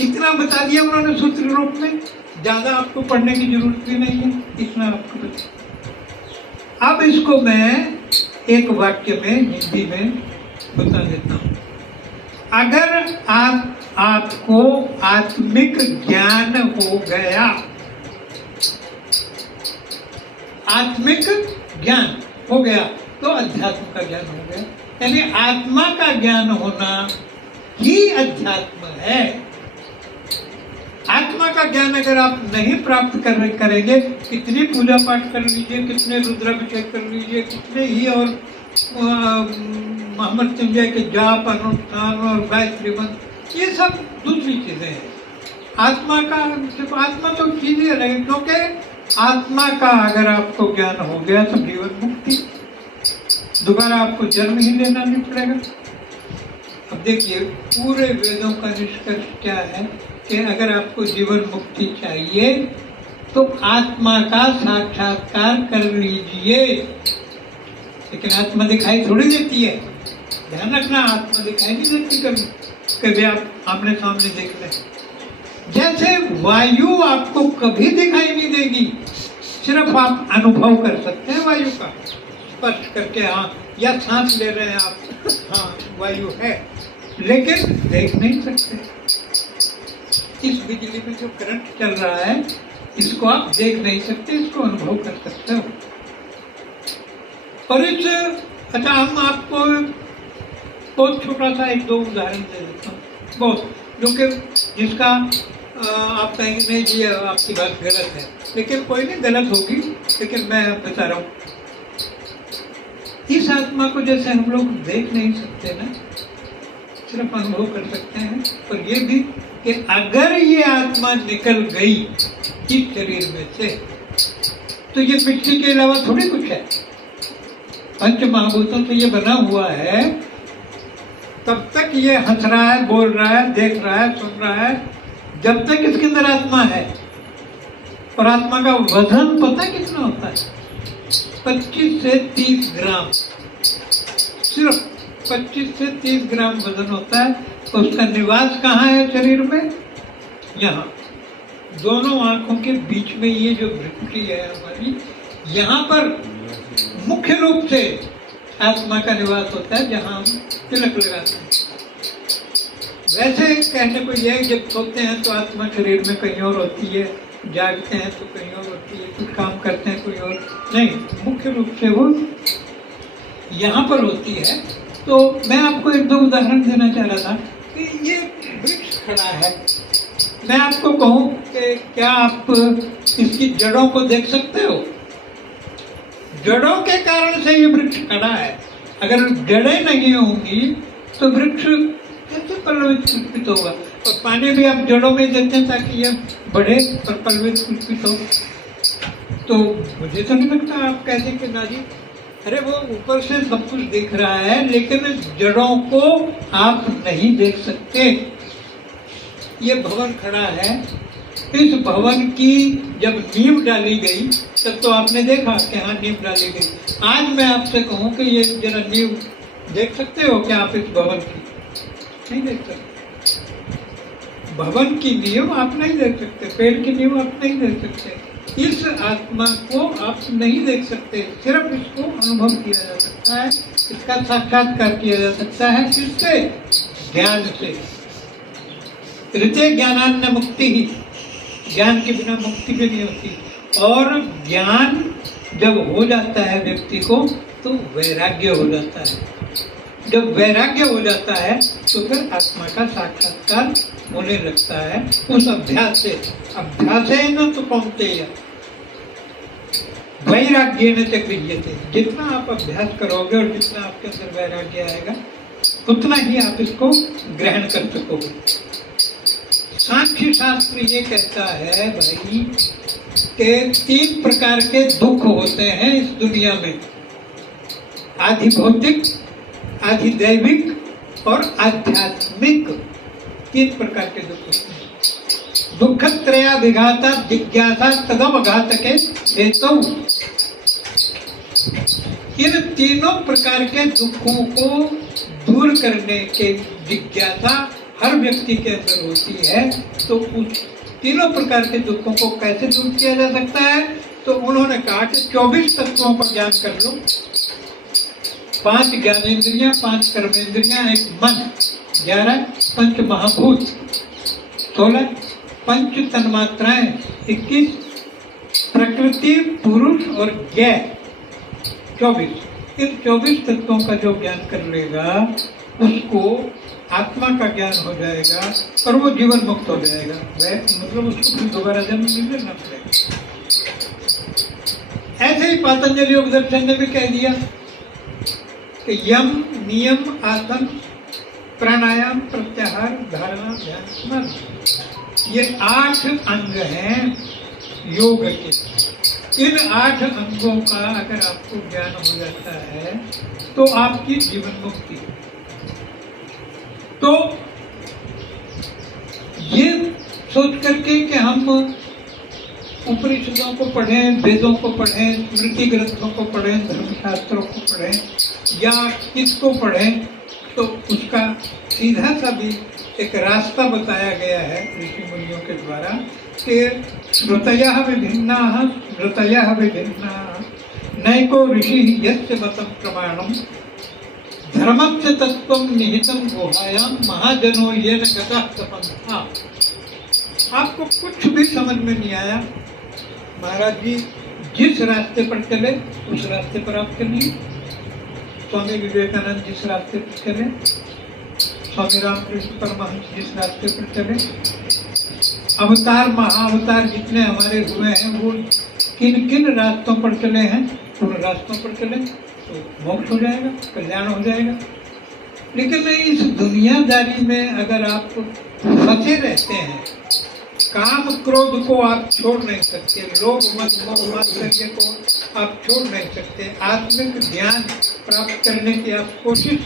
इतना बता दिया उन्होंने सूत्र रूप में, ज्यादा आपको पढ़ने की जरूरत भी नहीं है, इतना आपको बता। अब इसको मैं एक वाक्य में हिंदी में बता देता हूं। अगर आपको आत्मिक ज्ञान हो गया, आत्मिक ज्ञान हो गया तो अध्यात्म का ज्ञान हो गया। यानी आत्मा का ज्ञान होना ही अध्यात्म है। आत्मा का ज्ञान अगर आप नहीं प्राप्त करेंगे, कितनी पूजा पाठ कर लीजिए, कितने रुद्राभिषेक कर लीजिए, कितने ही और महामृत्युंजय के जाप, अनुष्ठान और गायत्री मंत्र, ये सब दूसरी चीजें हैं। आत्मा तो चीज ही अलग है, क्योंकि आत्मा का अगर आपको ज्ञान हो गया तो जीवन मुक्ति, दोबारा आपको जन्म ही लेना नहीं पड़ेगा। अब देखिए पूरे वेदों का निष्कर्ष क्या है कि अगर आपको जीवन मुक्ति चाहिए तो आत्मा का साक्षात्कार कर लीजिए। लेकिन आत्मा दिखाई थोड़ी देती है, ध्यान रखना, आत्मा दिखाई नहीं देती कभी आप आमने सामने देख लें। जैसे वायु आपको कभी दिखाई नहीं देगी, सिर्फ आप अनुभव कर सकते हैं वायु का, स्पर्श करके, हाँ, या सांस ले रहे हैं आप, हाँ वायु है, लेकिन देख नहीं सकते। इस बिजली में जो करंट चल रहा है इसको आप देख नहीं सकते, इसको अनुभव कर सकते हो। और अच्छा, हम आपको बहुत छोटा सा एक दो उदाहरण दे देता हूँ, बहुत, जो कि जिसका आप कहेंगे नहीं जी आपकी बात गलत है, लेकिन कोई नहीं, गलत होगी, लेकिन मैं बता रहा हूँ। इस आत्मा को जैसे हम लोग देख नहीं सकते ना, सिर्फ अनुभव कर सकते हैं, और ये भी कि अगर ये आत्मा निकल गई इस शरीर में से तो ये मिट्टी के अलावा थोड़ी कुछ है। पंच महाभूतों से ये बना हुआ है, तब तक ये हंस रहा है, बोल रहा है, देख रहा है, सुन रहा है, जब तक इसके अंदर आत्मा है। और आत्मा का वजन पता कितना होता है? 25 से 30 ग्राम, सिर्फ 25 से 30 ग्राम वजन होता है। तो उसका निवास कहाँ है शरीर में? यहाँ दोनों आंखों के बीच में, ये जो भ्रुकुटी है हमारी, यहाँ पर मुख्य रूप से आत्मा का निवास होता है, जहाँ हम तिलक लगाते हैं। वैसे कहने को यह है, जब सोते हैं तो आत्मा शरीर में कहीं और होती है, जागते हैं तो कहीं और होती है, कुछ काम करते हैं कोई और नहीं, मुख्य रूप से वो यहाँ पर होती है। तो मैं आपको एक दो उदाहरण देना चाह रहा था कि ये वृक्ष खड़ा है, मैं आपको कहूँ कि क्या आप इसकी जड़ों को देख सकते हो? जड़ों के कारण से ये वृक्ष खड़ा है। अगर जड़ें नहीं होंगी तो वृक्ष कैसे पल्लवित पुष्पित होगा? और पानी भी आप जड़ों में देते हैं ताकि ये बढ़े और पल्लवित पुष्पित हो। तो मुझे तो नहीं लगता आप कहते कि ना जी, अरे वो ऊपर से सब कुछ दिख रहा है लेकिन जड़ों को आप नहीं देख सकते। ये भवन खड़ा है, इस भवन की जब नींव डाली गई तब तो आपने देखा कि हाँ नींव डाली गई। आज मैं आपसे कहूँ कि ये जरा नींव देख सकते हो क्या आप इस भवन की? नहीं देख सकते। भवन की नींव आप नहीं देख सकते, पेड़ की नींव आप नहीं देख सकते, इस आत्मा को आप नहीं देख सकते। सिर्फ इसको अनुभव किया जा सकता है, इसका साक्षात्कार किया जा सकता है। किससे? ज्ञान से। ऋते ज्ञानान्न मुक्ति ही, ज्ञान के बिना मुक्ति भी नहीं होती। और ज्ञान जब हो जाता है व्यक्ति को तो वैराग्य हो जाता है। जब वैराग्य हो जाता है तो फिर आत्मा का साक्षात्कार होने लगता है उस अभ्यास से। अभ्यास है न तो कौन्तेय वैराग्य न च गृह्यते। जितना आप अभ्यास करोगे और जितना आपके अंदर वैराग्य आएगा उतना ही आप इसको ग्रहण कर सकोगे। सांख्य शास्त्र ये कहता है भाई कि 3 प्रकार के दुख होते हैं इस दुनिया में, आधि भौतिक, आधि दैविक और आध्यात्मिक। 3 प्रकार के दुख होते हैं। दुख त्रयाभिघाता जिज्ञासा तदम घातके हेतु। इन तीनों प्रकार के दुखों को दूर करने के जिज्ञासा हर व्यक्ति के अंदर होती है, तो उस तीनों प्रकार के दुखों को कैसे दूर किया जा सकता है? तो उन्होंने कहा कि 24 तत्वों का ज्ञान कर लो, 5 ज्ञानेंद्रियां, 5 कर्मेंद्रियां, 1 मन, 11 पंच महाभूत, 16 पंच तन्मात्राएं, 21 प्रकृति, पुरुष और ज्ञान, 24। इन 24 तत्वों का जो ज्ञान कर लेगा उसको आत्मा का ज्ञान हो जाएगा और वो जीवन मुक्त हो जाएगा। वह मतलब उसको फिर दोबारा जन्म नहीं लेना पड़ेगा। ऐसे ही पातंजलि योग दर्शन ने भी कह दिया कि यम, नियम, आसन, प्राणायाम, प्रत्याहार, धारणा, ध्यान, समाधि, ये 8 अंग हैं योग के। इन 8 अंगों का अगर आपको ज्ञान हो जाता है तो आपकी जीवन मुक्ति है। तो ये सोच करके कि हम उपनिषदों को पढ़ें, वेदों को पढ़ें, स्मृति ग्रंथों को पढ़ें, धर्मशास्त्रों को पढ़ें या किसको पढ़ें, तो उसका सीधा सा भी एक रास्ता बताया गया है ऋषि मुनियों के द्वारा कि श्रुतयः विभिन्नाः स्मृतयः विभिन्नाः नैको ऋषि यस्य मतं प्रमाणम धर्मस्य तत्वं निहितं गुहायां महाजनो येन गतः तपन्था। आपको कुछ भी समझ में नहीं आया, महाराज जी जिस रास्ते पर चले उस रास्ते पर आप चलिए। स्वामी विवेकानंद जिस रास्ते पर चले, स्वामी रामकृष्ण परमहंस जिस रास्ते पर चले, अवतार महाअवतार जितने हमारे हुए हैं वो किन किन रास्तों पर चले हैं, उन रास्तों पर चले तो मोक्ष हो जाएगा, कल्याण हो जाएगा। लेकिन इस दुनियादारी में अगर आप फंसे रहते हैं, काम क्रोध को आप छोड़ नहीं सकते, लोभ मत मोह मात्सर्य को आप छोड़ नहीं सकते, आत्मिक ज्ञान प्राप्त करने की आप कोशिश